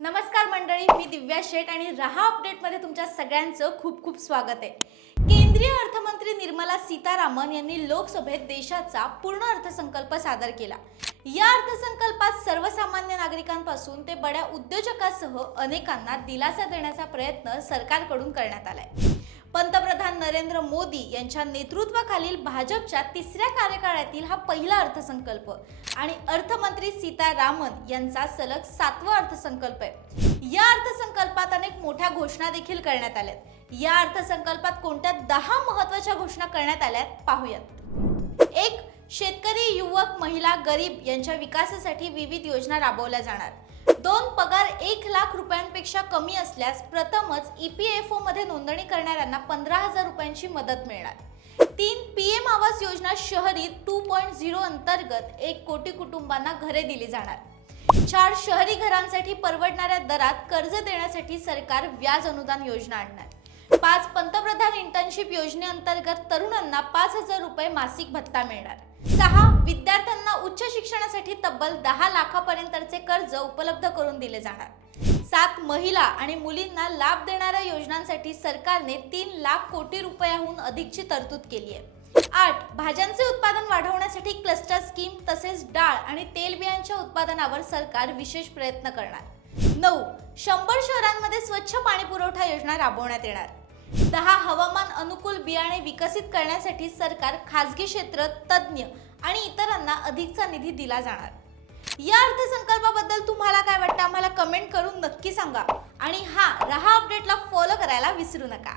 नमस्कार मंडळी, मी दिव्या शेठ आणि रहा अपडेटमध्ये तुमच्या सगळ्यांचं खूप खूप स्वागत आहे। केंद्रीय अर्थमंत्री निर्मला सीतारामन यांनी लोकसभेत देशाचा पूर्ण अर्थसंकल्प सादर केला। या अर्थसंकल्पात सर्वसामान्य नागरिकांपासून ते बड्या उद्योजकांसह अनेकांना दिलासा देण्याचा प्रयत्न सरकारकडून करण्यात आलाय। पंतप्रधान नरेंद्र मोदी यांच्या नेतृत्वाखालील भाजपच्या तिसऱ्या कार्यकाळातील हा पहिला अर्थसंकल्प आणि अर्थमंत्री सीतारामन यांचा सलग 7वा अर्थसंकल्प आहे। या अर्थसंकल्पात अनेक मोठ्या घोषणा देखील करण्यात आल्यात। या अर्थसंकल्पात कोणत्या 10 महत्त्वाच्या घोषणा करण्यात आल्यात पाहूयात। 1. शेतकरी, युवक, महिला, गरीब यांच्या विकासासाठी विविध योजना राबवल्या जाणार। 2. पगार 1 लाख रुपयांपेक्षा कमी असल्यास प्रथमच EPFO मध्ये नोंदणी करणाऱ्यांना 15,000 रुपयांची मदत मिळणार। 3. PM आवास योजना शहरी 2.0 अंतर्गत 1 कोटी कुटुंबांना घरे दिली जाणार। 4. शहरी घरांसाठी परवडणाऱ्या दरात कर्ज देण्यासाठी सरकार व्याज अनुदान योजना आणणार। 5. पंतप्रधान इंटर्नशिप योजनेअंतर्गत तरुणांना 5,000 रुपये मासिक भत्ता मिळणार। 6. विद्यार्थ्यांना उच्च शिक्षणासाठी तब्बल 10 लाखापर्यंतचे कर्ज उपलब्ध करून दिले जाणार। 7. महिला आणि मुलींना लाभ देणाऱ्या योजनांसाठी सरकारने 3 लाख कोटी रुपयांहून अधिकची तरतूद केली आहे। 8. भाज्यांचे उत्पादन वाढवण्यासाठी क्लस्टर स्कीम तसेच डाळ आणि तेलबियांच्या उत्पादनावर सरकार विशेष प्रयत्न करणार। 9. 100 शहरांमध्ये स्वच्छ पाणी पुरवठा योजना राबवण्यात येणार। 10. हवामान अनुकूल बियाणे विकसित करण्यासाठी सरकार खासगी क्षेत्र, तज्ञ आणि इतरांना अधिकचा निधी दिला जाणार। या अर्थसंकल्पाबद्दल तुम्हाला काय वाटतं आम्हाला कमेंट करून नक्की सांगा आणि रहा अपडेटला फॉलो करायला विसरू नका।